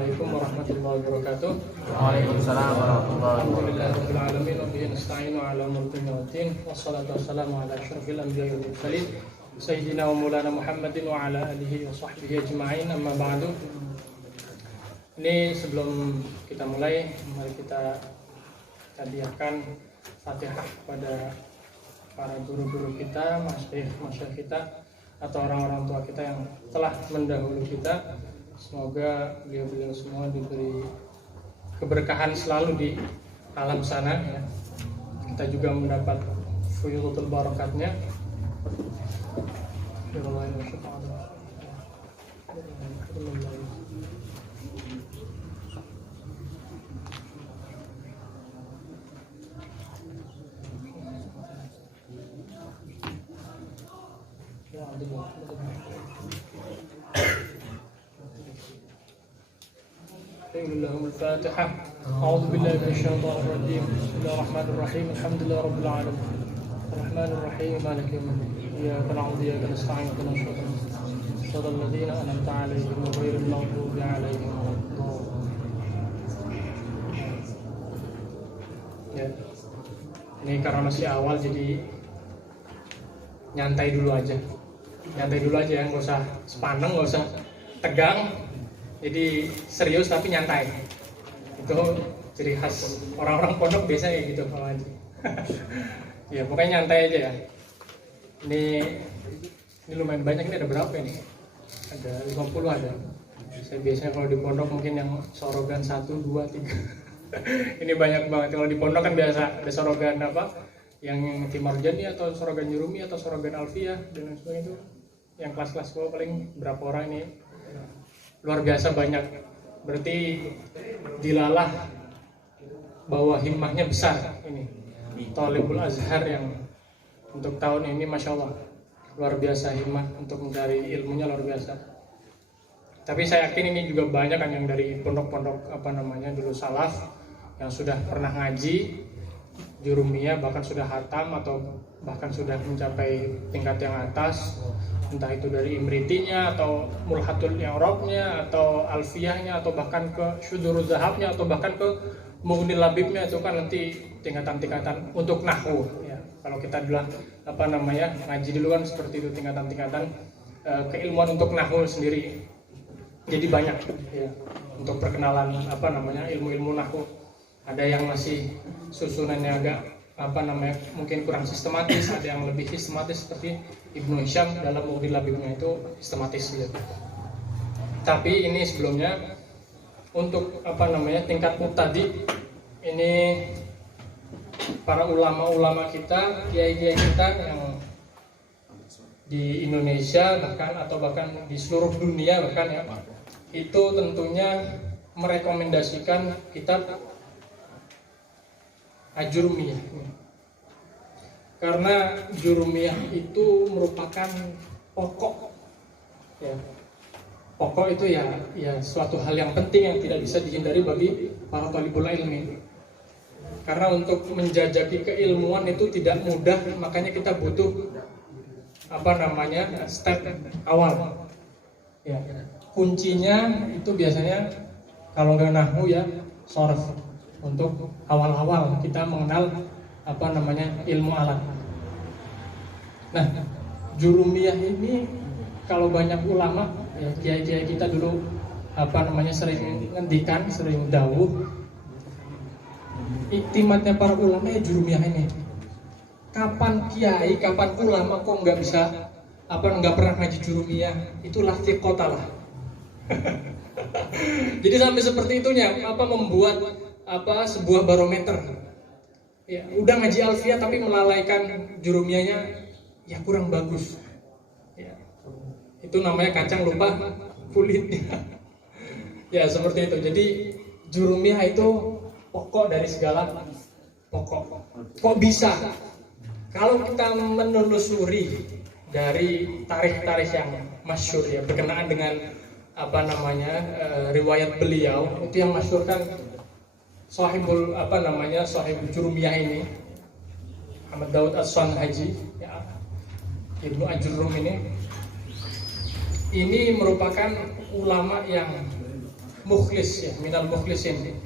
Assalamualaikum warahmatullahi wabarakatuh. Waalaikumsalam warahmatullahi wabarakatuh. Alhamdulillahirabbil alamin wa bihi nasta'inu ala umuri dunya waddin. Wassalatu wassalamu ala asyrofil anbiya'i wal mursalin sayyidina wa maulana Muhammadin wa ala alihi wa sahbihi ajma'in. Amma ba'du. Ini sebelum kita mulai, mari kita hadiahkan Fatihah pada para guru-guru kita, masyayikh kita, atau orang-orang tua kita yang telah mendahului kita. Semoga beliau-beliau semua diberi keberkahan selalu di alam sana ya. Kita juga mendapat fuyudul barakatnya. Al-Fatihah. A'udzu billahi minasyaitonir rajim. Bismillahirrahmanirrahim. Alhamdulillahi rabbil alamin. Arrahmanir rahim. Maliki yaumiddin. Iyyaka na'budu wa iyyaka nasta'in. Ihdinas siratal ladzina an'amta 'alaihim ghairil maghdubi 'alaihim waladdallin. Ya. Ini karena masih awal jadi nyantai dulu aja. Nyantai dulu aja ya, nggak usah sepaneng, nggak usah tegang. Jadi serius tapi nyantai. Itu ciri khas orang-orang pondok biasanya gitu kalau aja. Ya pokoknya nyantai aja ya. Ini lumayan banyak, ini ada berapa ini? Ada 50 ada. Saya biasanya kalau di pondok mungkin yang sorogan 1, 2, 3. Ini banyak banget. Kalau di pondok kan biasa ada sorogan apa? Yang Timarjani atau sorogan Jurumi atau sorogan Alfiyah dan lain sebagainya itu. Yang kelas-kelas bawah paling berapa orang ini? Luar biasa banyak. Berarti dilalah bahwa himmahnya besar ini. Thalibul Azhar yang untuk tahun ini Masya Allah luar biasa himmah untuk mencari ilmunya luar biasa. Tapi saya yakin ini juga banyak kan yang dari pondok-pondok dulu salaf yang sudah pernah ngaji Jurumiyah, bahkan sudah hatam atau bahkan sudah mencapai tingkat yang atas, entah itu dari Imritinya atau Mulhatul I'rabnya atau Alfiyahnya atau bahkan ke Syudurul Zahabnya atau bahkan ke Mughnil Labibnya. Itu kan nanti tingkatan-tingkatan untuk nahwu ya. Kalau kita dulu ngaji dulu kan seperti itu, tingkatan-tingkatan keilmuan untuk nahwu sendiri. Jadi banyak ya untuk perkenalan ilmu-ilmu nahwu. Ada yang masih susunannya agak mungkin kurang sistematis, ada yang lebih sistematis seperti Ibnu Hisham dalam Mughnil Labibnya itu sistematis ya. Tapi ini sebelumnya untuk tingkat mubtadi ini para ulama-ulama kita, kiai-kiai kita yang di Indonesia bahkan di seluruh dunia bahkan ya, itu tentunya merekomendasikan kitab Ajurumiyah. Karena Jurumiyah itu merupakan pokok ya. Pokok itu ya suatu hal yang penting yang tidak bisa dihindari bagi para talibul ilmi. Karena untuk menjajaki keilmuan itu tidak mudah, makanya kita butuh step awal. Ya. Kuncinya itu biasanya kalau nggak nahwu ya sharaf. Untuk awal-awal kita mengenal ilmu alat. Nah, Jurumiyah ini kalau banyak ulama ya, kiai-kiai kita dulu sering ngendikan, sering dawuh. Iktimatnya para ulama ya Jurumiyah ini. Kapan kiai, kapan ulama kok nggak bisa nggak pernah ngaji Jurumiyah? Itulah thiqotalah. Jadi sampai seperti itunya membuat sebuah barometer ya, udah ngaji Alfiyah tapi melalaikan Jurumiyahnya ya kurang bagus ya. Itu namanya kacang lupa kulitnya. Ya seperti itu. Jadi Jurumiyah itu pokok dari segala pokok. Kok bisa? Kalau kita menelusuri dari tarikh-tarikh yang masyhur ya berkenaan dengan riwayat beliau, itu yang masyhur kan sahibul Jurumiyah ini Ahmad Daud As-Sanhaji ya, Ibnu Ajurrum ini merupakan ulama yang mukhlis ya, minal mukhlisin.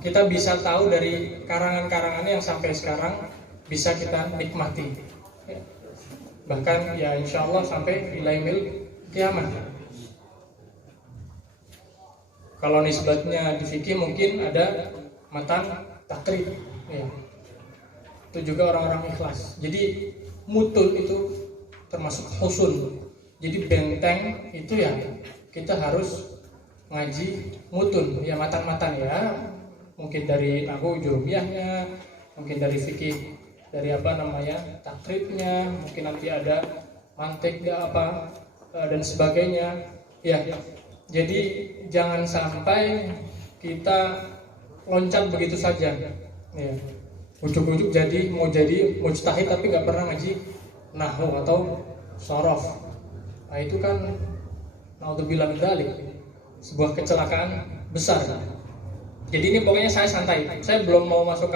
Kita bisa tahu dari karangan-karangannya yang sampai sekarang bisa kita nikmati. Bahkan ya insya Allah sampai ila yaumil kiamat. Kalau nisbatnya di fikih mungkin ada matan takrib ya. Itu juga orang-orang ikhlas. Jadi mutul itu termasuk husun. Jadi benteng itu ya kita harus ngaji mutun ya, matan-matan ya. Mungkin dari nahwu jurumiyahnya, mungkin dari fikih, dari apa namanya takribnya, mungkin nanti ada mantik apa dan sebagainya ya. Jadi jangan sampai kita loncat begitu saja ya, ujuk-ujuk mau jadi mujtahid tapi nggak pernah ngaji nahwu atau shorof. Nah itu kan naudzubillah min dzalik, sebuah kecelakaan besar. Jadi ini pokoknya saya santai. Saya belum mau masuk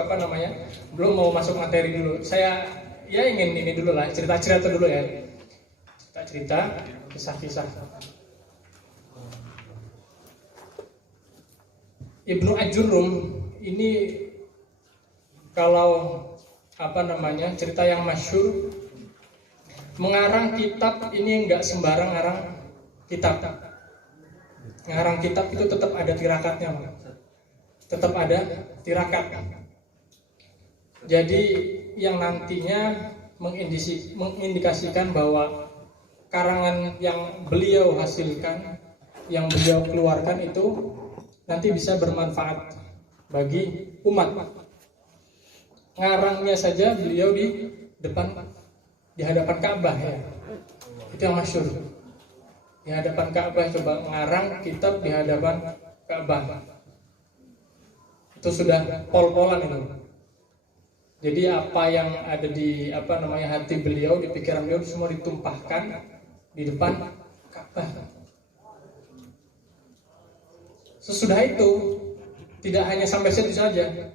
belum mau masuk materi dulu. Saya ya ingin ini dulu lah, cerita-cerita dulu ya. Cerita-cerita, kisah-kisah. Ibnu Ajurrum ini kalau cerita yang masyhur, mengarang kitab ini nggak sembarang ngarang kitab. Ngarang kitab itu tetap ada tirakatnya. Tetap ada tirakat. Jadi yang nantinya mengindikasikan bahwa karangan yang beliau hasilkan, yang beliau keluarkan itu nanti bisa bermanfaat bagi umat. Ngarangnya saja beliau di hadapan Ka'bah ya. Itu yang masyhur. Di hadapan Ka'bah, coba ngarang kitab di hadapan Ka'bah. Itu sudah pol-polan itu. Jadi apa yang ada di hati beliau, di pikiran beliau semua ditumpahkan di depan Ka'bah. Sesudah itu tidak hanya sampai situ saja.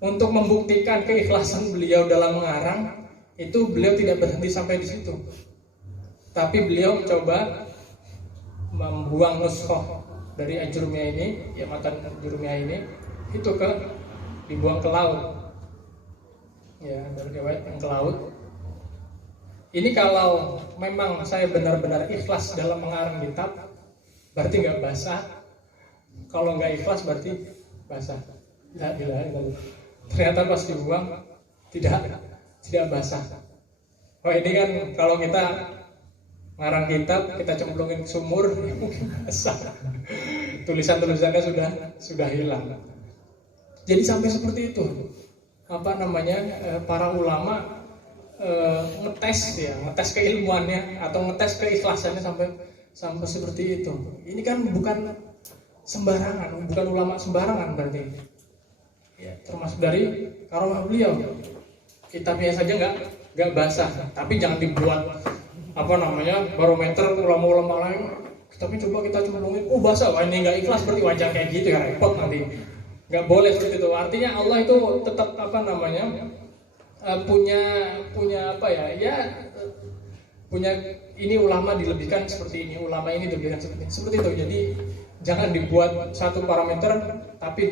Untuk membuktikan keikhlasan beliau dalam mengarang, itu beliau tidak berhenti sampai di situ. Tapi beliau mencoba membuang nuskhoh dari Ajurumiyah ini, ya matan Ajurumiyah ini, itu dibuang ke laut. Ya, dari riwayat yang ke laut. Ini kalau memang saya benar-benar ikhlas dalam mengarang kitab, berarti nggak basah. Kalau nggak ikhlas berarti basah. Ternyata pas dibuang tidak basah. Oh ini kan kalau kita ngarang kitab, kita cemplungin ke sumur, mungkin basah. Tulisan-tulisannya sudah hilang. Jadi sampai seperti itu. Para ulama ngetes keilmuannya atau ngetes keikhlasannya sampai seperti itu. Ini kan bukan sembarangan, bukan ulama sembarangan berarti. Ya, termasuk dari karomah beliau. Kitabnya saja nggak basah, tapi jangan dibuat barometer ulama-ulama lain. Tapi coba kita cemplungin, basah, wah ini nggak ikhlas berarti wajar kayak gitu ya, repot nanti. Nggak boleh seperti itu. Artinya Allah itu tetap punya ini ulama dilebihkan seperti ini, ulama ini dilebihkan seperti itu. Jadi jangan dibuat satu parameter tapi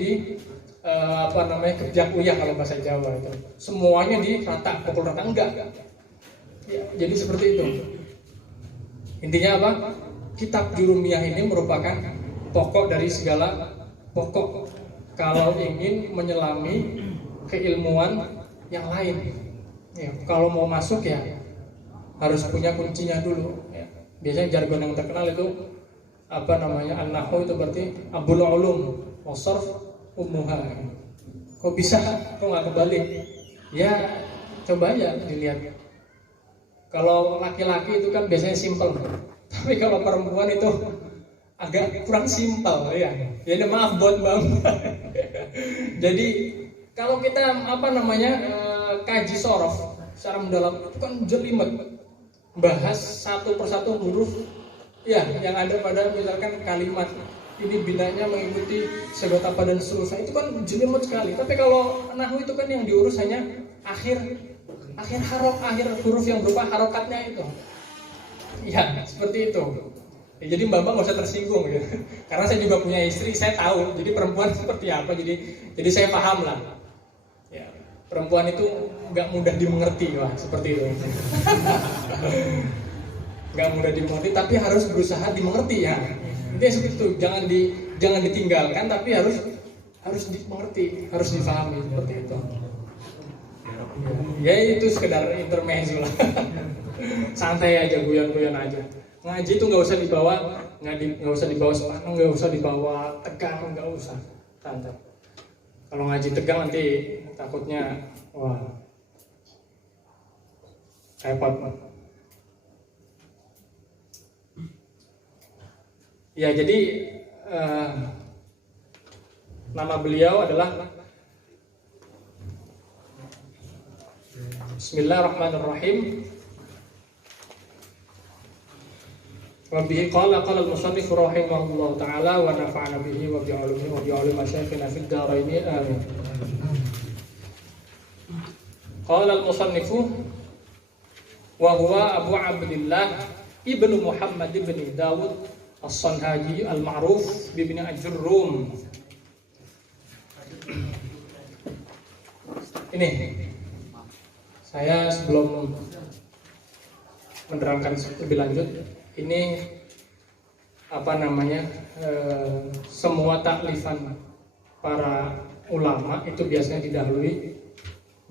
kebiak uyah kalau bahasa Jawa itu. Semuanya pukul rata enggak. Ya, jadi seperti itu. Intinya apa? Kitab Jurumiyah ini merupakan pokok dari segala pokok kalau ingin menyelami keilmuan yang lain. Ya, kalau mau masuk ya harus punya kuncinya dulu. Ya. Biasanya jargon yang terkenal itu an-nahwu itu berarti abul ulum wa sarf ummuha. Kok bisa? Kok nggak kebalik? Ya coba aja dilihat. Kalau laki-laki itu kan biasanya simpel, tapi kalau perempuan itu agak kurang simpel ya. Jadi maaf buat bang. Jadi kalau kita kaji sorof secara mendalam itu kan jelimet, bahas satu persatu huruf ya yang ada pada misalkan kalimat ini binanya mengikuti sebut apa dan seterusnya, itu kan jelimet sekali. Tapi kalau nahwu itu kan yang diurus hanya akhir huruf yang berupa harokatnya itu. Ya, seperti itu. Ya, jadi mbak nggak usah tersinggung ya. Karena saya juga punya istri, saya tahu. Jadi perempuan seperti apa. Jadi saya paham lah. Ya, perempuan itu nggak mudah dimengerti, wah seperti itu. Nggak mudah dimengerti, tapi harus berusaha dimengerti ya. Itu seperti itu. Jangan ditinggalkan, tapi harus dimengerti, harus dipahami seperti itu. Ya itu sekedar intermezzo lah. Santai aja, guyon-guyon aja. Ngaji itu nggak usah dibawa sepaneng, nggak usah dibawa tegang, nggak usah, santai. Kalau ngaji tegang nanti takutnya wah repot. Ya jadi nama beliau adalah Bismillahirrahmanirrahim. Wa bihi qala al-musannif rahimahullahu ta'ala wa nafa'ana bihi wa bi'ulumihi wa bi'ulumi masyayikhina fid dharain amin. Qala al-musannif wa huwa Abu Abdillah ibnu Muhammad ibn Dawud as-Sanhaji al-ma'ruf bi ibn Ajurrum. Ini saya sebelum menerangkan lebih lanjut, ini semua taklifan para ulama itu biasanya didahului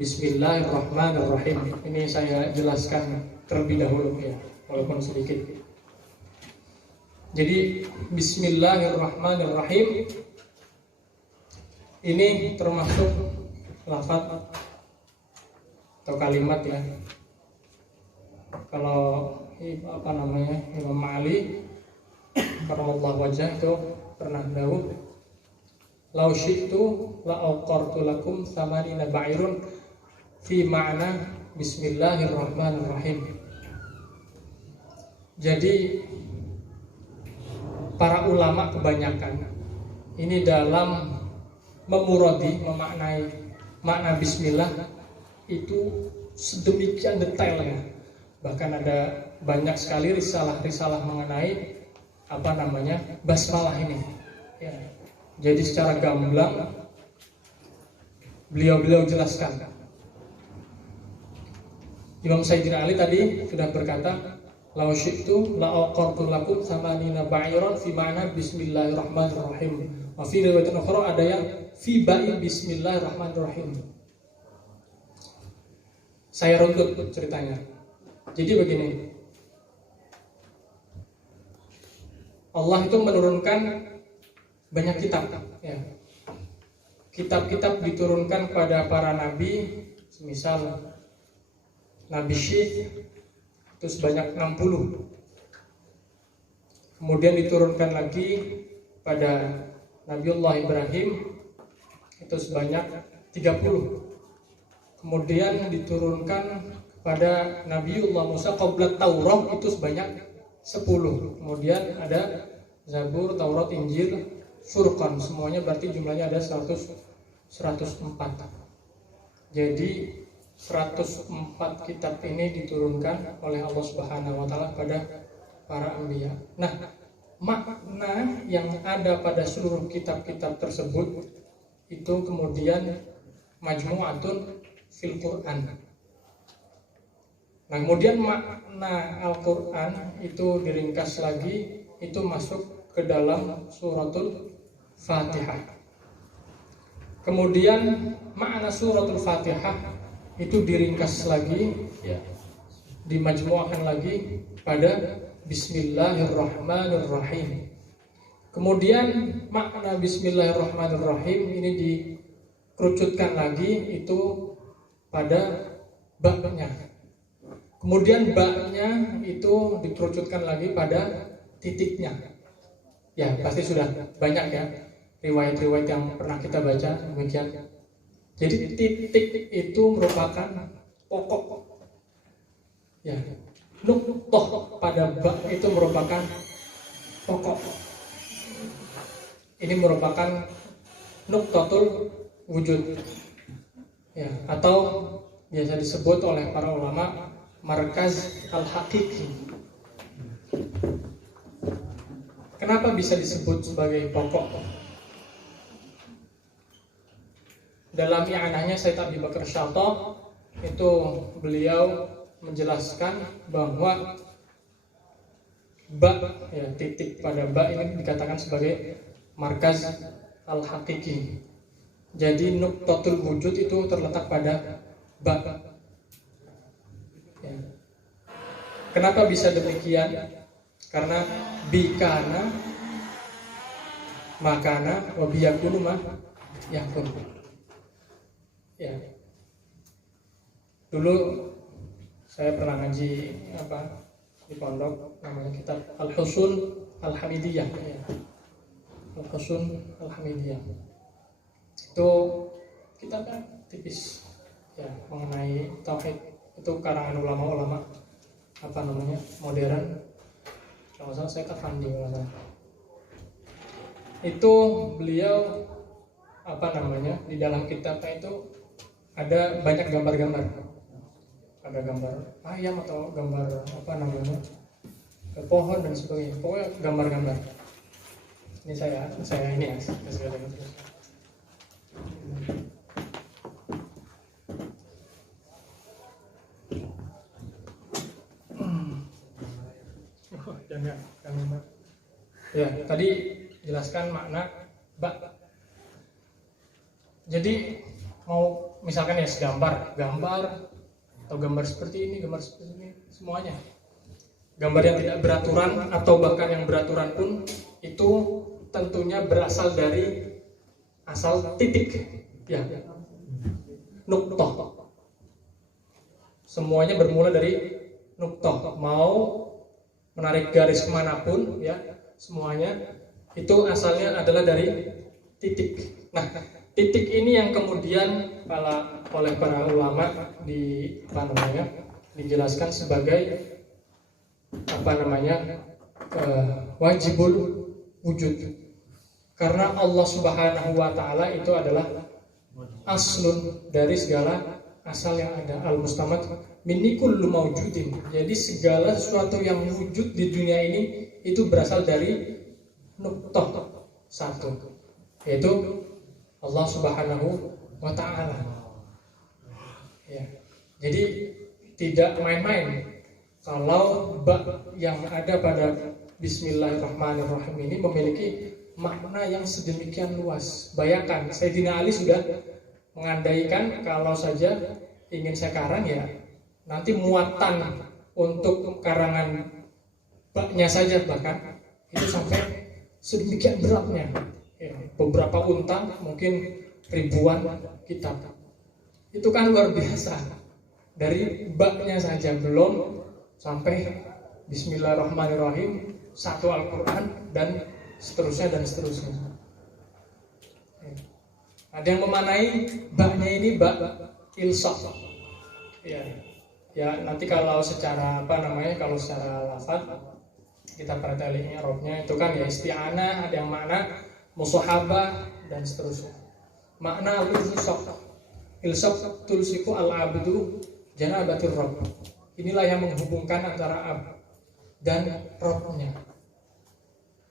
Bismillahirrahmanirrahim. Ini saya jelaskan terlebih dahulu ya, walaupun sedikit. Jadi Bismillahirrahmanirrahim ini termasuk lafaz atau kalimat ya. Kalau Imam Ali karamallahu wajhah itu pernah dawuh, "Lau syi'tu la aqartu lakum thamanina ba'irun fi ma'na Bismillahirrahmanirrahim." Jadi para ulama kebanyakan ini dalam memaknai makna bismillah itu sedemikian detailnya. Bahkan ada banyak sekali risalah-risalah mengenai basmalah ini. Ya. Jadi secara gamblang beliau jelaskan. Imam Sayyidina Ali tadi sudah berkata, "Lau syi'tu la aqartu lakum thamanina ba'iran fi ma'na Bismillahirrahmanirrahim." Wa fi riwayatin ukhra ada yang fi ba'i Bismillahirrahmanirrahim. Saya runtut ceritanya. Jadi begini, Allah itu menurunkan banyak kitab ya. Kitab-kitab diturunkan pada para nabi, misal Nabi Syekh itu sebanyak 60. Kemudian diturunkan lagi pada Nabiullah Ibrahim itu sebanyak 30. Kemudian diturunkan pada Nabiullah Musa qabla Taurat itu sebanyak 10. Kemudian ada Zabur, Taurat, Injil, Furqan, semuanya berarti jumlahnya ada 104. Jadi 104 kitab ini diturunkan oleh Allah Subhanahu wa taala pada para anbiya. Nah, makna yang ada pada seluruh kitab-kitab tersebut itu kemudian majmu'atun fil Quran. Nah, kemudian makna Al-Quran itu diringkas lagi, itu masuk ke dalam suratul Fatihah. Kemudian makna suratul Fatihah itu diringkas lagi, ya, dimajmu'ahkan lagi pada Bismillahirrahmanirrahim. Kemudian makna Bismillahirrahmanirrahim ini dikerucutkan lagi itu pada ba-nya. Kemudian ba-nya itu dikerucutkan lagi pada titiknya. Ya, pasti sudah banyak ya riwayat-riwayat yang pernah kita baca demikian. Jadi titik itu merupakan pokok. Ya, nuqtoh pada ba itu merupakan pokok. Ini merupakan nuqtatul wujud. Ya, atau biasa disebut oleh para ulama markaz al-haqiqi. kenapa bisa disebut sebagai pokok? Dalam i'anahnya Sayyid Abi Bakar Syatah itu beliau menjelaskan bahwa ba, ya, titik pada ba ini dikatakan sebagai markaz al-haqiqi. Jadi nuqtatul wujud itu terletak pada ba. Ya. Kenapa bisa demikian? Karena bikana makana wa biyakunu ma yakun. Ya. Dulu saya pernah ngaji di pondok, namanya kitab Al-Husun Al-Hamidiyah, ya. Al-Husun Al-Hamidiyah. Itu kitab tipis ya mengenai tauhid. Itu karangan ulama-ulama modern. Kalau salah saya Kafandi ulama. Itu beliau di dalam kitabnya itu ada banyak gambar-gambar. Ada gambar ayam atau gambar pohon dan sebagainya. Pokoknya gambar-gambar. Ini saya ini ya. Jangan. Ya, tadi jelaskan makna ba. Jadi mau misalkan ya gambar atau gambar seperti ini, semuanya. Gambar yang tidak beraturan atau bahkan yang beraturan pun itu tentunya berasal dari asal titik, ya, nuqtah. Semuanya bermula dari nuqtah. Mau menarik garis kemanapun, ya, semuanya itu asalnya adalah dari titik. Nah, titik ini yang kemudian oleh para ulama dijelaskan sebagai wajibul wujud. Karena Allah Subhanahu wa taala itu adalah aslun dari segala asal yang ada, al-mustamad min kulli maujudin. Jadi segala sesuatu yang wujud di dunia ini itu berasal dari nuqtah satu, yaitu Allah Subhanahu wa taala. Ya. Jadi tidak main-main kalau ba yang ada pada Bismillahirrahmanirrahim ini memiliki makna yang sedemikian luas. Bayangkan, Sayyidina Ali sudah mengandaikan kalau saja ingin saya karang, ya, nanti muatan untuk karangan baknya saja bahkan itu sampai sedemikian beratnya. Ya, beberapa unta, mungkin ribuan kitab. Itu kan luar biasa. Dari baknya saja, belum sampai Bismillahirrahmanirrahim, satu Al-Quran dan seterusnya. Ada yang memanai baknya ini bak ilsaq. Ya, nanti kalau secara kalau secara lafaz kita perhatikan i'rabnya itu kan ya isti'anah, ada yang makna musahabah dan seterusnya. Makna ilsaq tulsiku al-abdu janabatir rabb. Inilah yang menghubungkan antara abd dan Rabbnya.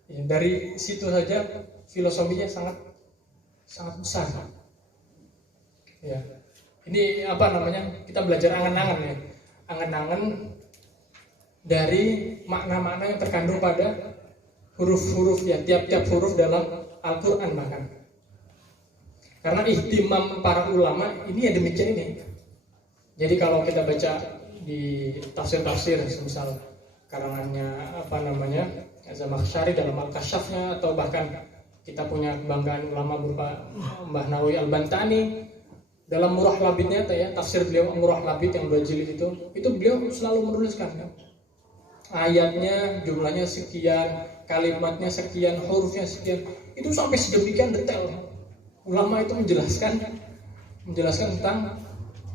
Ya, dari situ saja filosofinya sangat besar. Ya. Ini kita belajar angan-angan, ya. Angan-angan dari makna-makna yang terkandung pada huruf-huruf, ya, tiap-tiap huruf dalam Al-Qur'an bahkan. Karena ihtimam para ulama ini ya demikian ini. Jadi kalau kita baca di tafsir-tafsir, misal karangannya Zamakhsyari dalam Al-Kasyafnya, atau bahkan kita punya kebanggaan ulama berupa Mbah Nawawi Al-Bantani dalam Murah Labidnya, tafsir beliau Murah Labid yang 2 jilid itu beliau selalu menuliskan, ya, ayatnya jumlahnya sekian, kalimatnya sekian, hurufnya sekian, itu sampai sedemikian detail. Ulama itu menjelaskan tentang,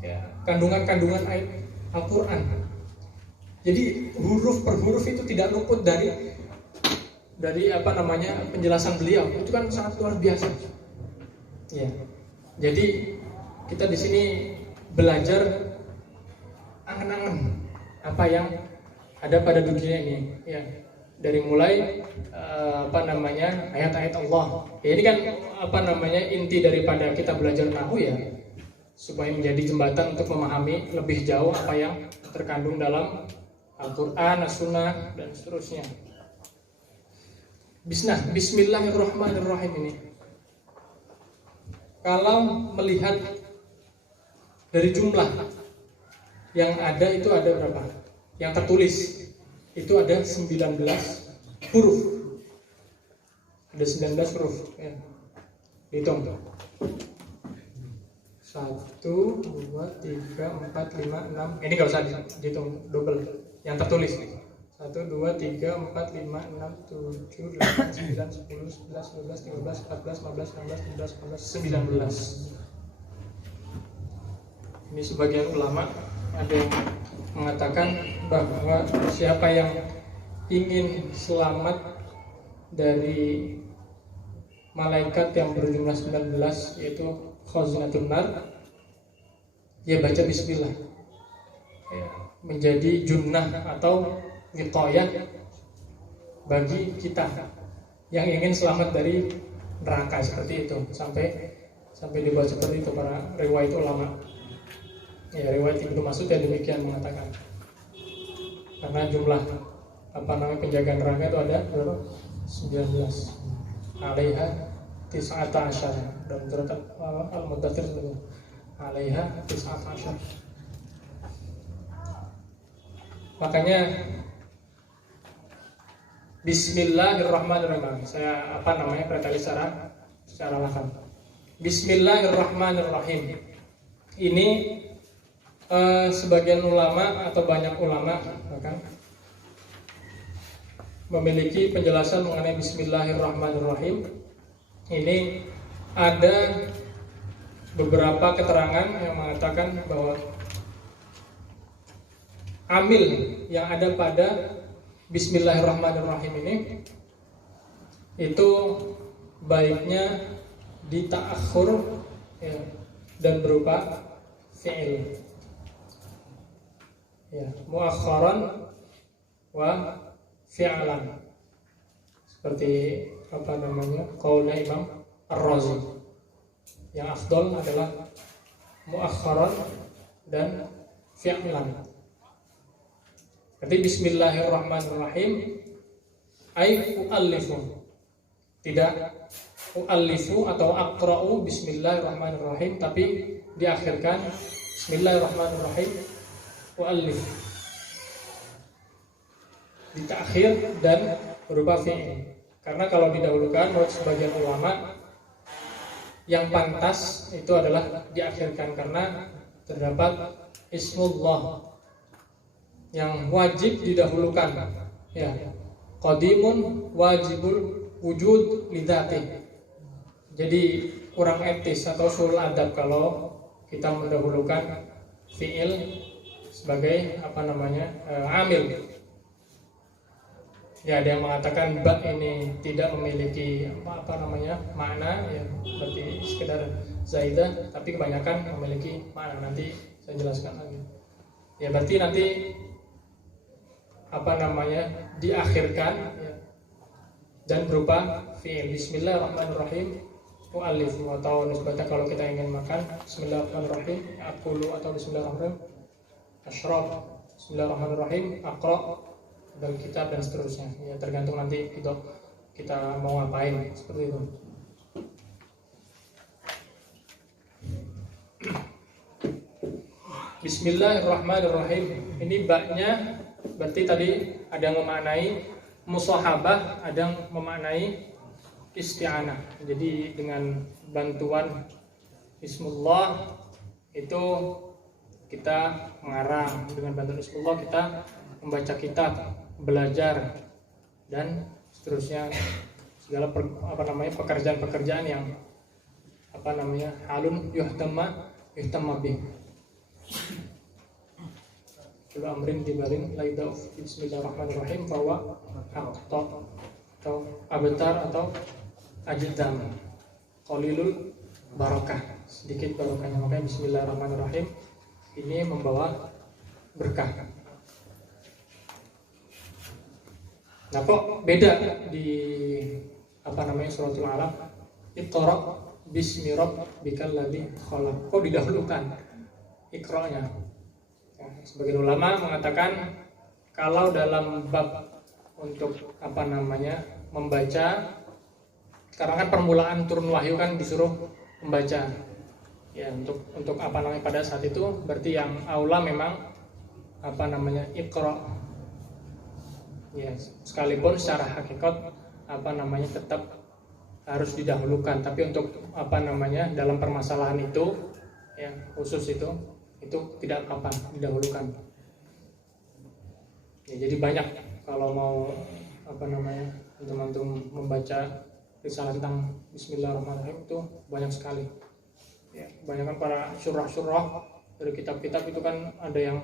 ya, kandungan ayat Al-Quran. Jadi huruf per huruf itu tidak luput dari penjelasan beliau. Itu kan sangat luar biasa. Ya. Jadi kita di sini belajar angan-angan apa yang ada pada dunia ini, ya. dari mulai ayat-ayat Allah. Ya, ini kan inti daripada kita belajar nahwu ya, supaya menjadi jembatan untuk memahami lebih jauh apa yang terkandung dalam Al-Quran, As-Sunnah, dan seterusnya. Bismillahirrahmanirrahim ini. Kalau melihat dari jumlah yang ada itu ada berapa? Yang tertulis itu ada 19 huruf. Ada 19 huruf ya. Hitung. 1, 2, 3, 4, 5, 6. Ini enggak usah dihitung double. Yang tertulis. 1, 2, 3, 4, 5, 6, 7, 8, 9, 10, 11, 12, 13, 14, 15, 16, 17, 18, 19, 20, 19. Ini sebagian ulama ada yang mengatakan bahwa siapa yang ingin selamat dari malaikat yang berjumlah 19 yaitu khazinatun nar, ya baca bismillah ya, menjadi junnah atau wiqayah bagi kita yang ingin selamat dari neraka, seperti itu. Sampai dibuat seperti itu para riwayat ulama. Ya, riwayat Ibnu Mas'ud yang demikian mengatakan. Karena jumlah penjaga neraka itu ada berapa? 19. Alaiha tis'ata asyar. Dalam surat Al-Muddathir sebutnya. Alaiha tis'ata asyar. Makanya Bismillahirrahmanirrahim. Saya pretali secara lafaz. Bismillahirrahmanirrahim. Ini sebagian ulama atau banyak ulama bahkan memiliki penjelasan mengenai Bismillahirrahmanirrahim. Ini ada beberapa keterangan yang mengatakan bahwa amil yang ada pada Bismillahirrahmanirrahim ini itu baiknya dita'akhur ya, dan berupa fi'il ya, mu'akharan wa fi'alan, seperti qaulnya Imam Ar-Razi. Yang afdal adalah mu'akharan dan fi'alan. Jadi Bismillahirrahmanirrahim ay u'allifu, tidak u'allifu atau aqra'u Bismillahirrahmanirrahim, tapi diakhirkan Bismillahirrahmanirrahim u'allif, ditakhir dan berupa fi'il. Karena kalau didahulukan menurut sebagian ulama yang pantas itu adalah diakhirkan, karena terdapat ismullah yang wajib didahulukan ya, qadimun wajibul wujud lidzati. Jadi kurang etis atau sul adab kalau kita mendahulukan fi'il sebagai amil. Ya, ada yang mengatakan ba ini tidak memiliki makna ya, berarti sekedar zaidah, tapi kebanyakan memiliki makna. Nanti saya jelaskan lagi. Ya, berarti nanti diakhirkan ya, dan berupa fi'il. Bismillahirrahmanirrahim mu'allif, atau nisbatnya kalau kita ingin makan Bismillahirrahmanirrahim akulu, atau Bismillahirrahmanirrahim ashrab, Bismillahirrahmanirrahim aqra dari kitab, dan seterusnya ya, tergantung nanti kita mau ngapain, seperti itu. Bismillahirrahmanirrahim. Ini baknya berarti tadi ada yang memaknai musahabah, ada yang memaknai isti'anah. Jadi dengan bantuan Bismillah itu kita mengarang, dengan bantuan Bismillah kita membaca kitab, belajar, dan seterusnya, segala pekerjaan-pekerjaan yang halun yuhtamma bih. Kullu amrin dibalin laidau Bismillahirrahmanirrahim bahwa aqta atau abtar atau ajdam qalilul barakah, sedikit barokahnya. Makanya Bismillahirrahmanirrahim ini membawa berkah. Nah kok beda di suratul Alaq, Iqra bismi rabbikal ladzi khalaq, kok didahulukan Iqra-nya? Ya, sebagian ulama mengatakan kalau dalam bab untuk membaca, karena kan permulaan turun wahyu kan disuruh membaca. Ya, untuk pada saat itu berarti yang aula memang Iqra. Ya, sekalipun secara hakikat tetap harus didahulukan, tapi untuk dalam permasalahan itu ya khusus itu tidak didahulukan. Ya, jadi banyak kalau mau teman-teman membaca risalah tentang Bismillahirrahmanirrahim itu banyak sekali. Ya, kebanyakan para syurah dari kitab-kitab itu kan ada yang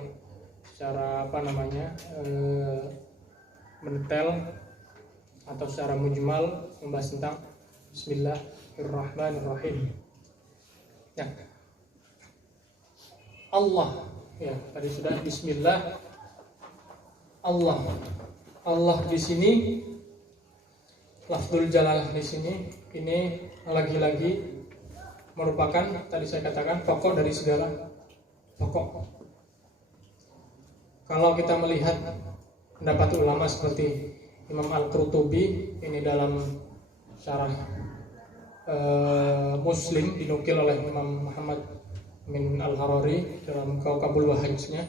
secara mendetail atau secara mujmal membahas tentang Bismillahirrahmanirrahim. Ya. Allah, ya tadi sudah Bismillah. Allah di sini, lafzul jalalah di sini ini lagi-lagi merupakan, tadi saya katakan, pokok dari segala pokok. Kalau kita melihat pendapat ulama seperti Imam Al-Qurtubi ini dalam syarah Muslim dinukil oleh Imam Muhammad bin Al-Harari dalam Kaukabul Wahajnya,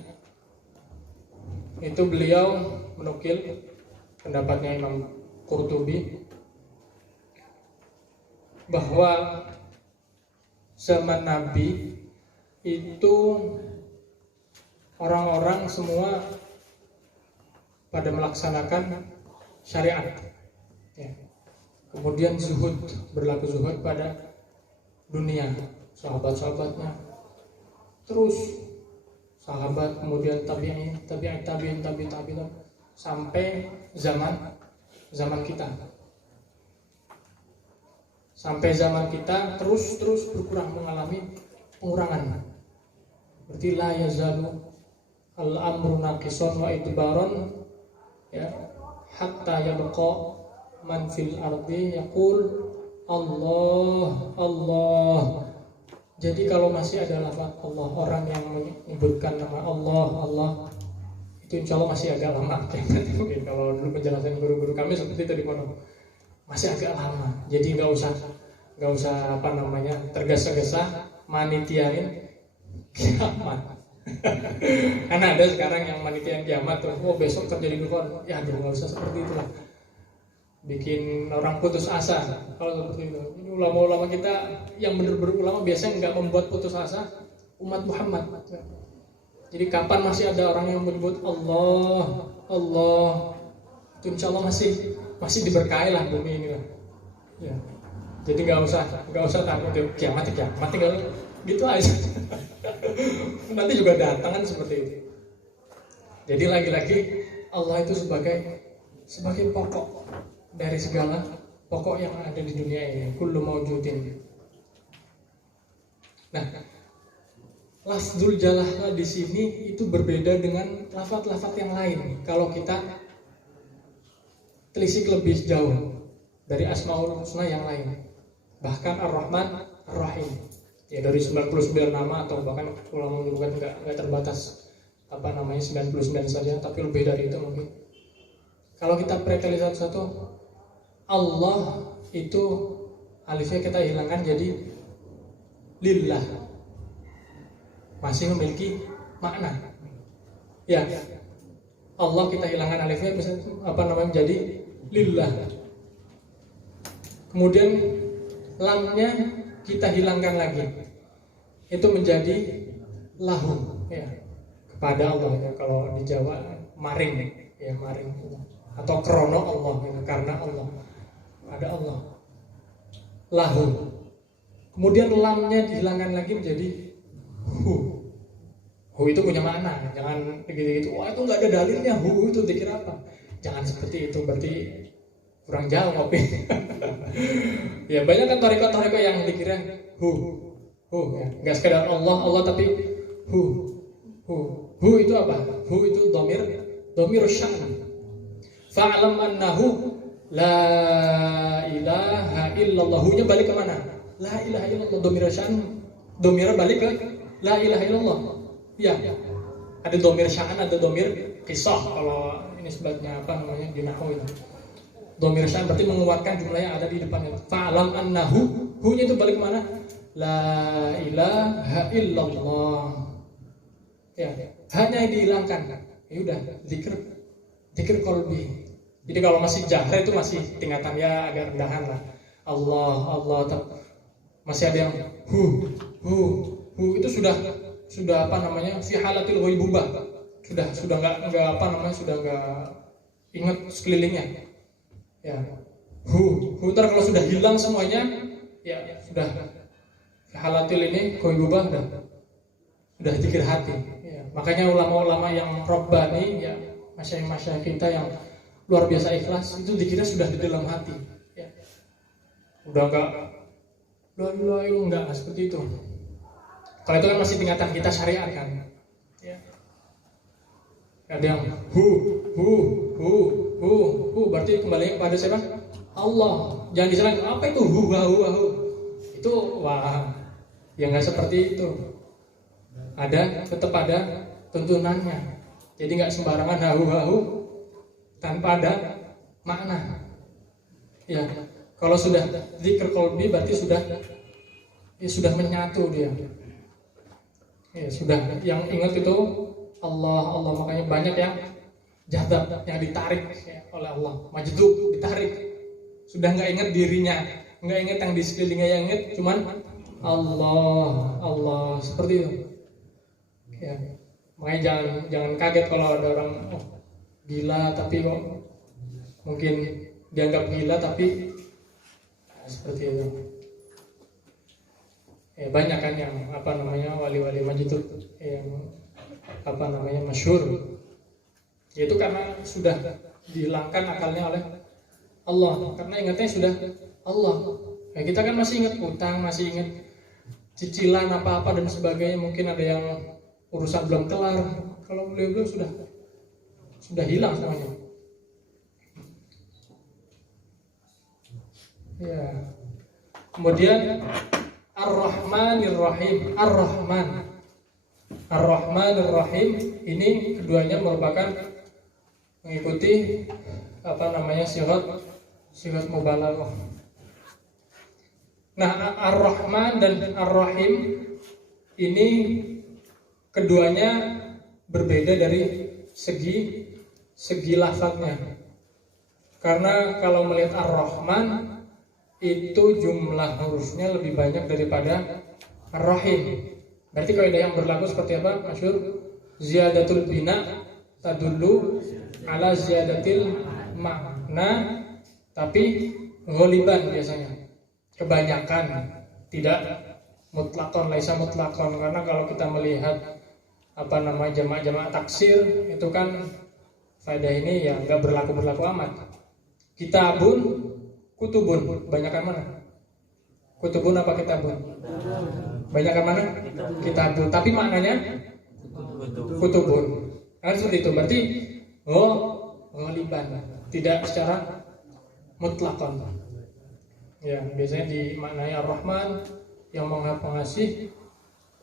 itu beliau menukil pendapatnya Imam Qurtubi bahwa zaman Nabi itu orang-orang semua pada melaksanakan syariat, ya. Kemudian berlaku zuhud pada dunia, sahabat-sahabatnya, terus sahabat, kemudian tabi'in, sampai zaman kita. Sampai zaman kita terus mengalami pengurangan. Berarti la yazalu al-amru naqisan wa idbaron, ya, hatta yabqa man fil ardi yaqul Allah. Jadi kalau masih ada lafaz Allah, orang yang menyebutkan nama Allah, itu insya Allah masih agak lama. Mungkin kalau dulu penjelasan guru-guru kami seperti itu di pondok, masih agak lama. Jadi nggak usah tergesa-gesa manitiain kiamat. Karena ada sekarang yang manitiain kiamat tuh, besok terjadi dulu, ya nggak usah seperti itulah, bikin orang putus asa kalau seperti itu. Ini ulama-ulama kita yang benar-benar ulama biasanya nggak membuat putus asa umat Muhammad. Jadi kapan masih ada orang yang menyebut Allah, itu insya Allah masih diberkahi lah bumi ini lah. Ya. Jadi nggak usah takut kiamat tinggal gitu aja. Nanti juga datang kan seperti itu. Jadi lagi-lagi Allah itu sebagai pokok dari segala pokok yang ada di dunia ini, kullu maujudin. Nah, lafzul jalalah di sini itu berbeda dengan lafaz-lafaz yang lain. Kalau kita telisik lebih jauh dari Asmaul Husna yang lain, bahkan Ar-Rahman Ar-Rahim, ya dari 99 nama, atau bahkan ulama menyebutkan nggak terbatas 99 saja, tapi lebih dari itu mungkin. Kalau kita pretelis satu-satu, Allah itu alifnya kita hilangkan jadi lillah, masih memiliki makna. Ya, Allah kita hilangkan alifnya jadi lillah. Kemudian lamnya kita hilangkan lagi, itu menjadi lahu, ya, kepada Allah, ya. Kalau di Jawa maring, ya, maring, atau krono Allah, ya, karena Allah, ada Allah, lahu. Kemudian lamnya dihilangkan lagi menjadi hu itu punya makna, jangan gitu-gitu, wah itu nggak ada dalilnya, hu itu dikira apa, jangan seperti itu, berarti kurang jauh kopi. Ya banyak kan tarekat yang dikira hu ya, nggak sekedar Allah tapi hu itu apa? Hu itu domir sya'n. Fa'lam annahu la ilaha illallah. Hu-nya balik ke mana? La ilaha illallah. Domir sya'an. Domir balik ke la ilaha illallah. Ya. Ada domir sya'an, ada domir qisah. Kalau ini sebabnya apa namanya di nahwu itu. Domir sya'an berarti menguatkan jumlah yang ada di depannya. Fa'lam annahu. Hu-nya itu balik ke mana? La ilaha illallah. Ya, hanya dihilangkan. Ya udah, zikir qalbi. Jadi kalau masih jahra itu masih tingkatan ya agak rendahan lah. Allah masih ada yang hu itu sudah apa namanya? Fi halatil ghaibubah. Sudah enggak apa namanya? Sudah enggak ingat sekelilingnya. Ya. Ntar kalau sudah hilang semuanya, ya sudah halatil ini ghaibubah sudah zikir hati. Ya. Makanya ulama-ulama yang rabbani ya, masyayikh kita yang luar biasa ikhlas itu zikirnya sudah di dalam hati. Ya. Udah enggak enggak seperti itu. Kalau itu kan masih tingkatan kita syariat kan. Ya. Ada yang berarti kembali kepada siapa? Allah. Jangan diserang apa itu hu. Itu ya nggak seperti itu. Tetap ada tuntunannya. Jadi nggak sembarangan hu tanpa ada makna. Ya, kalau sudah zikr qalbi berarti sudah menyatu dia. Ya, sudah yang ingat itu Allah, makanya banyak yang jadab yang ditarik ya, oleh Allah, majdub ditarik. Sudah nggak ingat dirinya, nggak ingat yang di sekelilingnya, yang ingat cuman Allah seperti itu. Ya, makanya jangan kaget kalau ada orang gila tapi kok mungkin dianggap gila tapi seperti itu. Ya, banyak kan yang apa namanya wali-wali majdub yang apa namanya masyhur. Yaitu karena sudah dihilangkan akalnya oleh Allah, karena ingatnya sudah Allah. Ya, kita kan masih ingat utang, masih ingat cicilan apa-apa dan sebagainya. Mungkin ada yang urusan belum kelar. Kalau beliau sudah hilang semuanya. Ya. Kemudian Ar-Rahmanir Rahim. Ar-Rahmanir Rahim ini keduanya merupakan mengikuti apa namanya sigat mubalaghah. Nah, Ar-Rahman dan Ar-Rahim ini keduanya berbeda dari segi lafadznya. Karena kalau melihat Ar-Rahman itu jumlah hurufnya lebih banyak daripada Ar-Rahim. Berarti kaidah yang berlaku seperti apa? Masyhur ziyadatul bina tadullu ala ziyadatil makna, tapi ghaliban biasanya. Kebanyakan, tidak mutlakon, laisa mutlakon. Karena kalau kita melihat apa nama jamak-jamak taksir itu kan faedah ini ya nggak berlaku amat. Kitabun, kutubun, banyakan mana? Kutubun apa kitabun? Banyakan mana? Kitabun. Tapi maknanya kutubun. Kan seperti itu. Berarti ghaliban, tidak secara mutlakon. Ya, biasanya dimaknai Ar-Rahman yang Maha Pengasih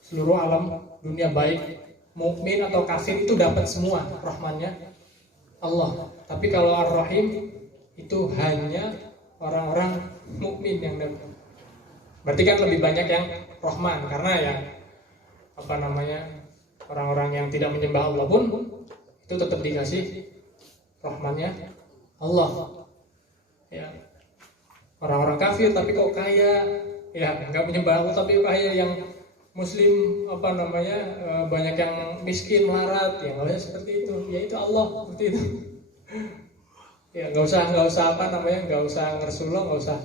seluruh alam dunia, baik mukmin atau kafir itu dapat semua rahmannya Allah. Tapi kalau Ar-Rahim itu hanya orang-orang mukmin yang dapat. Berarti kan lebih banyak yang Rahman, karena ya apa namanya orang-orang yang tidak menyembah Allah pun itu tetap dikasih rahmannya Allah. Ya. Orang-orang kafir tapi kok kaya, ya nggak menyembah Allah tapi kaya, yang Muslim apa namanya banyak yang miskin melarat, ya nggak usah seperti itu, ya itu Allah seperti itu. Ya nggak usah apa namanya, nggak usah ngersullah, nggak usah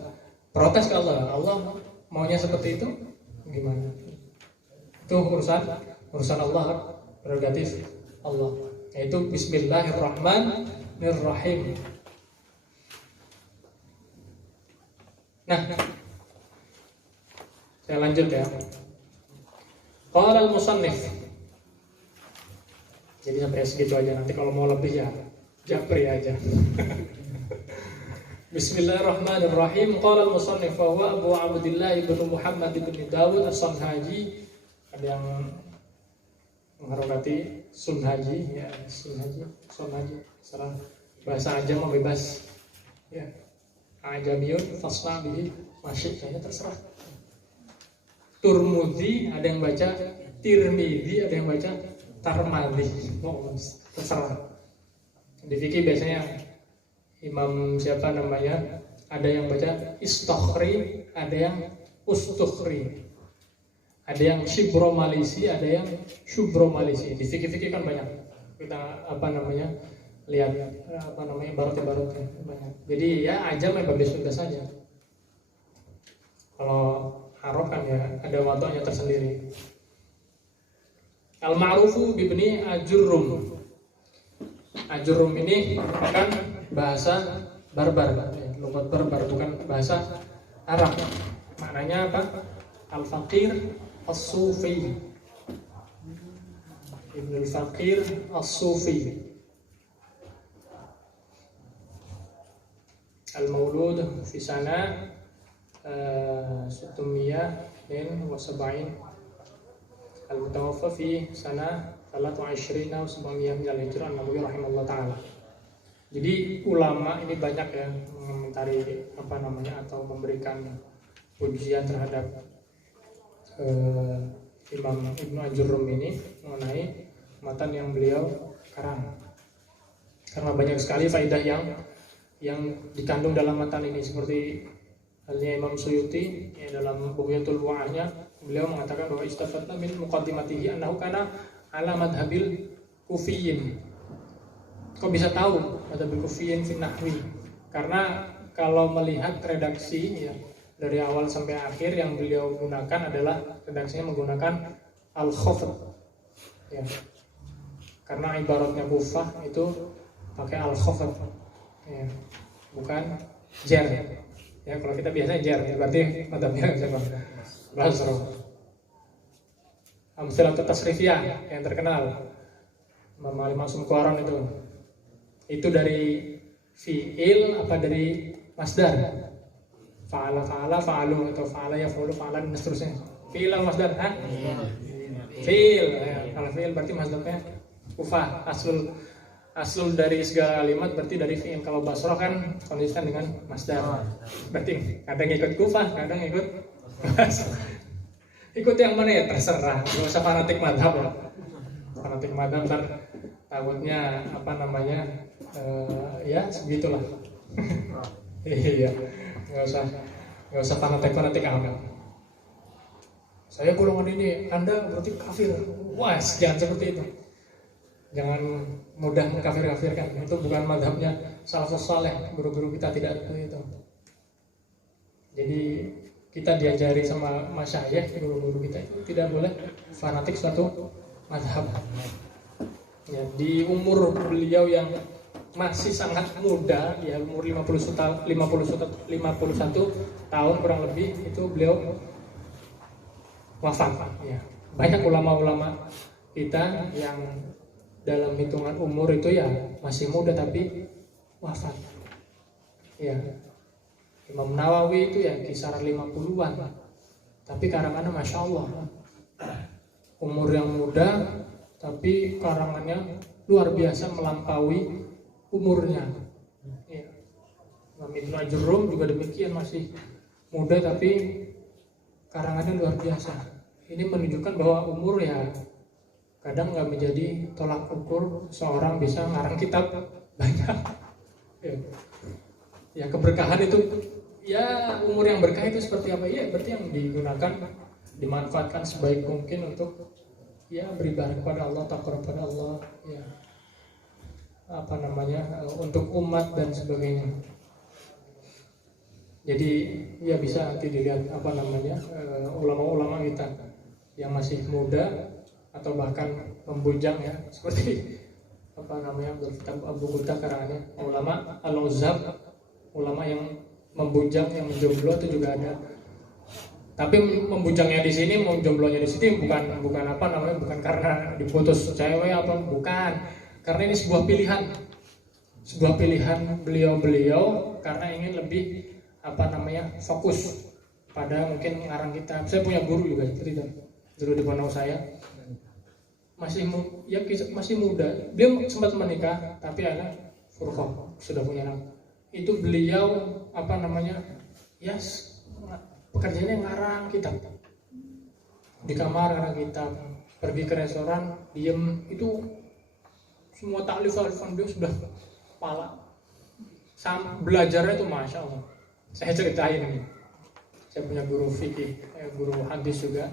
protes ke Allah. Allah maunya seperti itu, gimana? Itu urusan Allah, prerogatif Allah. Yaitu Bismillahirrahmanirrahim. Nah, saya lanjut ya. Qala al-musannif. Jadi sampai segitu aja, nanti kalau mau lebih ya Japri aja. Bismillahirrahmanirrahim. Qala al-musannif wa huwa Abu Abdillah ibn Muhammad ibn Dawud as-Sunhaji. Ada yang mengharokati Sunhaji, ya Sunhaji. Salah bahasa aja mah bebas. Ya. Ajamiyun fasna bihi masih kayaknya terserah. Turmudi ada yang baca Tirmidzi, ada yang baca Tarmadhi. Oh, terserah. Di fikih biasanya imam siapa namanya? Ada yang baca Istokhri, ada yang Ustukhri. Ada yang Shibromalisi, ada yang Shubromalisi. Di fikih-fikih kan banyak. Kita lihat ibarat-ibaratnya banyak. Jadi ya aja main bagus saja. Kalau Arab kan ya ada wadahnya tersendiri. Al-ma'rufu bibni Ajurrum. Ajurrum ini kan bahasa barbar, logat barbar, bukan bahasa Arab. Maknanya apa? Al-faqir as-sufi. Ibnul Faqir as-sufi. Al-maulud fi sana 672 Al-mutawaffa fi sana 23 wa 700 min al-hijrah Nabi rahimahullah ta'ala. Jadi ulama ini banyak ya mengomentari atau memberikan pujian terhadap Imam Ibnu Ajurrum ini mengenai matan yang beliau karang. Karena banyak sekali faedah yang dikandung dalam matan ini, seperti halnya Imam Suyuti ya, dalam Bughyatul Wa'ahnya beliau mengatakan bahwa istafatna min muqaddimatihi annahu kana ala madhabil kufiyyin. Kok bisa tahu madhabil kufiyyin fi nahwi? Karena kalau melihat redaksi ya dari awal sampai akhir yang beliau gunakan adalah redaksinya menggunakan al-khafd ya. Karena ibaratnya Kufah itu pakai al-khafd ya, bukan jar. Ya, kalau kita biasanya jar, ya berarti madhabnya siapa? Basra. Amsalah tasrifiyah yang terkenal, Imam Ali Maksum Qaran itu dari fi'il apa dari masdar? Fa'ala fa'alu atau fa'ala yaf'ulu fa'alan dan seterusnya. Fi'il al masdar, ha? Fi'il. Ya, kalau fi'il berarti masdarnya Kufah. Aslul dari segala kalimat berarti dari fi'il. Kalau Basrah kan konsisten dengan masdar. Berarti kadang ikut Kufah, kadang ikut Basrah. Ikut yang mana ya terserah. Enggak usah fanatik madhab ya. Fanatik madhab ntar takutnya ya segitulah. Iya. Enggak usah fanatik amat. Saya golongan ini, Anda berarti kafir. Wah, jangan seperti itu. Jangan mudah mengkafir-kafirkan. Itu bukan madhabnya salafus saleh. Guru-guru kita tidak seperti itu. Jadi kita diajari sama masyayikh, guru-guru kita itu tidak boleh fanatik suatu madhab. Ya, di umur beliau yang masih sangat muda, ya umur 51 tahun kurang lebih, itu beliau wafat. Ya. Banyak ulama-ulama kita yang dalam hitungan umur itu ya masih muda tapi wafat. Ya. Imam Nawawi itu ya kisaran 50-an. Tapi karangannya Masya Allah. Umur yang muda tapi karangannya luar biasa melampaui umurnya. Ya. Imam Ibnu Ajurrum juga demikian, masih muda tapi karangannya luar biasa. Ini menunjukkan bahwa umur ya kadang nggak menjadi tolak ukur seorang bisa ngarang kitab banyak. Ya keberkahan itu, ya umur yang berkah itu seperti apa? Ya berarti yang digunakan, dimanfaatkan sebaik mungkin untuk ya beribadah kepada Allah, takwa kepada Allah, ya untuk umat dan sebagainya. Jadi ya bisa nanti dilihat ulama-ulama kita yang masih muda atau bahkan membujang ya, seperti Abu Quta karangannya ulama al-Uzzab, ulama yang membujang, yang menjomblo itu juga ada. Tapi membujangnya di sini, menjomblonya di sini bukan bukan karena diputus cewek bukan. Karena ini sebuah pilihan. sebuah pilihan beliau karena ingin lebih fokus pada mungkin ngarang kitab. Saya punya guru juga seperti itu dulu di pondok saya, masih muda. Beliau sempat menikah tapi anak furqah, sudah punya anak. Itu beliau pekerjaannya ngarang kitab di kamar, ngarang kitab, pergi ke restoran diem, itu semua taklif-taklifan beliau sudah kepala. Belajarnya itu masya Allah. Saya ceritain ini, saya punya guru fikih, guru hadis juga,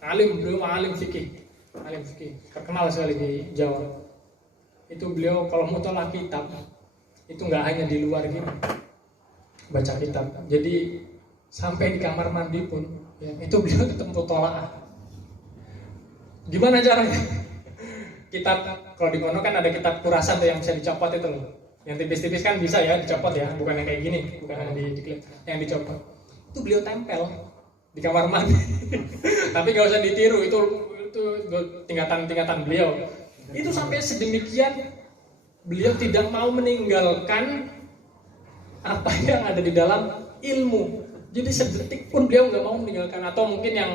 beliau alim fikih, terkenal sekali di Jawa. Itu beliau kalau mutolak kitab itu nggak hanya di luar gini baca kitab, jadi sampai di kamar mandi pun ya, itu beliau tetap mutolak. Gimana caranya? Kitab kalau di pondok kan ada kitab kurasan tuh yang bisa dicopot itu loh, yang tipis-tipis kan bisa ya dicopot ya, bukan yang kayak gini, bukan yang yang dicopot. Itu beliau tempel di kamar mandi. Tapi nggak usah ditiru, itu tingkatan beliau. Itu sampai sedemikian beliau tidak mau meninggalkan apa yang ada di dalam ilmu. Jadi sedetik pun beliau nggak mau meninggalkan. Atau mungkin yang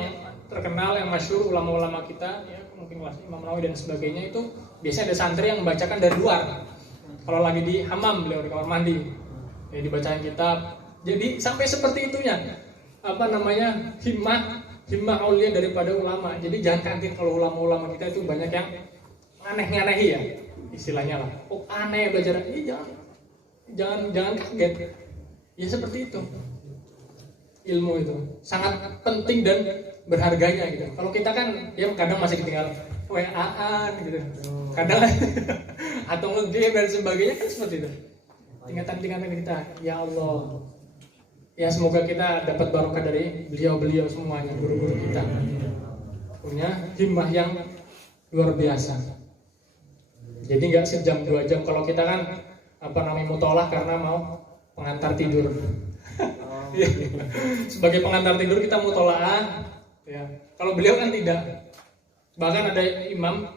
terkenal, yang masyhur ulama-ulama kita, ya mungkin Imam Nawawi dan sebagainya, itu biasanya ada santri yang membacakan dari luar. Kalau lagi di hammam, beliau di kamar mandi, ya dibacain kitab. Jadi sampai seperti itunya, himmah aulia daripada ulama. Jadi jangan kaget kalau ulama-ulama kita itu banyak yang aneh-anehi ya, istilahnya lah. Oh aneh belajar, jangan kaget. Ya seperti itu. Ilmu itu sangat penting dan berharganya gitu. Kalau kita kan ya kadang masih ketinggalan WA-an gitu. Kadang atau nge-game dan sebagainya kan seperti itu. Tingkatan-tingkatan kita, ya Allah. Ya semoga kita dapat barokah dari beliau-beliau semuanya, guru-guru kita. Punya himmah yang luar biasa. Jadi nggak sejam 2 jam. Kalau kita kan mutolak karena mau pengantar tidur. Sebagai pengantar tidur kita mutolaah. Ya. Kalau beliau kan tidak. Bahkan ada imam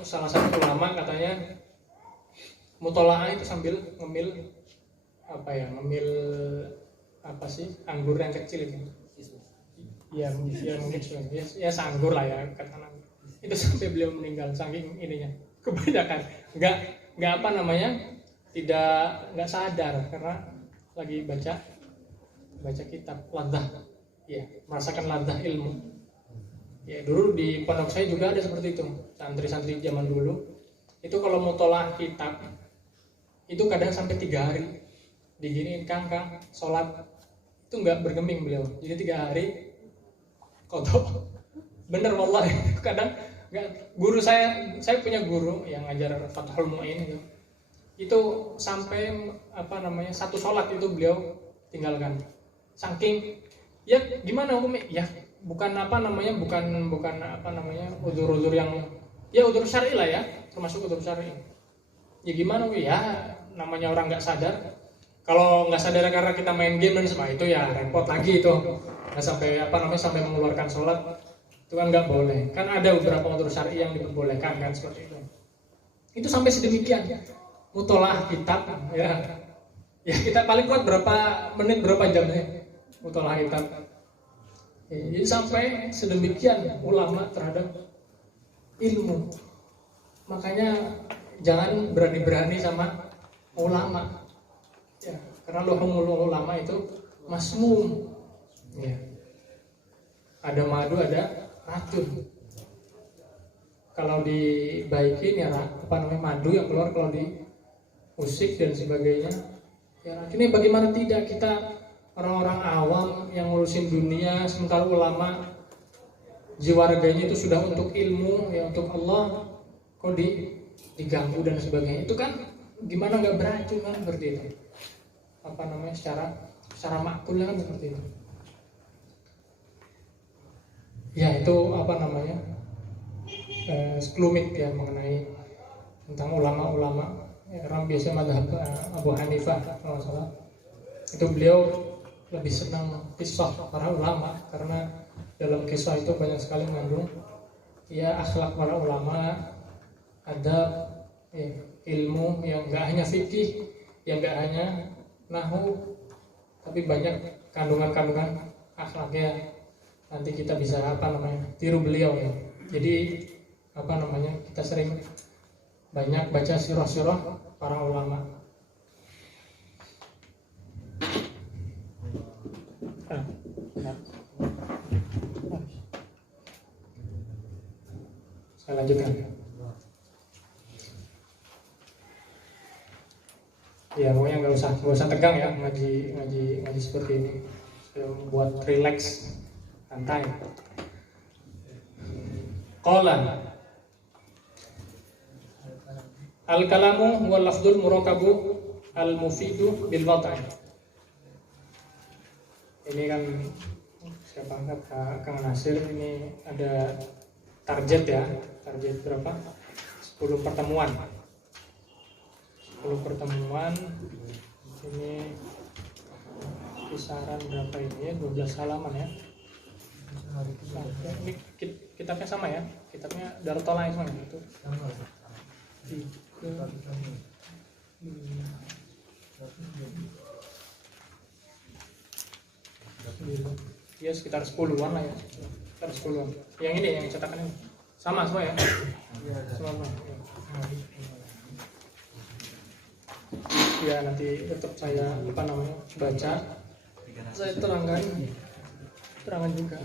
salah satu ulama katanya mutolaah itu sambil ngemil anggur yang kecil itu. Ya mungkin ya seanggur lah ya katakan. Itu sampai beliau meninggal saking ininya. Kebanyakan nggak sadar karena lagi baca kitab ladhah, ya merasakan ladhah ilmu. Ya dulu di pondok saya juga ada seperti itu, santri-santri zaman dulu itu kalau mutolaah kitab itu kadang sampai 3 hari diginiin kang sholat itu nggak bergeming beliau, jadi 3 hari kodok. Bener wallahi. Kadang nggak, guru saya punya guru yang ngajar Fathul Mu'in itu sampai satu sholat itu beliau tinggalkan. Saking ya gimana hukumnya? Ya bukan udzur yang ya udzur syar'i lah ya, termasuk udzur syar'i. Ya gimana ya, namanya orang nggak sadar. Kalau nggak sadar karena kita main game dan sebagainya itu ya repot lagi itu. Nggak sampai mengeluarkan sholat itu kan nggak boleh. Kan ada beberapa udzur syar'i yang diperbolehkan kan seperti itu. Itu sampai sedemikian. Mutolaah kitab ya kita paling kuat berapa menit berapa jam ya mutolaah kitab. Jadi sampai sedemikian ulama terhadap ilmu. Makanya jangan berani-berani sama ulama ya, karena luhumul ulama itu masmum ya. Ada madu, ada racun. Kalau dibaikin ya madu yang keluar, kalau usik dan sebagainya ya. Ini bagaimana tidak kita orang-orang awam yang ngurusin dunia, sementara ulama jiwa raganya itu sudah untuk ilmu ya, untuk Allah, kok diganggu dan sebagainya. Itu kan gimana nggak beracun kan seperti itu. Secara makulnya kan seperti itu. Ya itu sekelumit ya mengenai tentang ulama-ulama. Orang biasa mazhab Abu Hanifah kalau salah, itu beliau lebih senang kisah para ulama karena dalam kisah itu banyak sekali mengandung ya akhlak para ulama, adab ilmu yang nggak hanya fikih, yang nggak hanya nahwu, tapi banyak kandungan-kandungan akhlaknya. Nanti kita bisa tiru beliau ya. Jadi kita sering banyak baca sirah-sirah para ulama. Saya lanjutkan. Ya, pokoknya nggak usah tegang ya ngaji seperti ini. Buat relax, santai. Qala al-kalamu wal lafdul murakabu al-mufidu bil wad'i. Ini kan siapa angkat Kang Nasir, ini ada target ya. Target berapa? 10 pertemuan. 10 pertemuan. Ini kisaran berapa ini ya? 12 halaman ya. Ini kitabnya sama ya? Kitabnya Dartolai semua itu. Ya sekitar 10-an lah ya. Sekitar 10-an. Yang ini yang cetakan ini. Sama semua ya? Sama. Ya nanti tetap saya baca. Saya terangkan juga.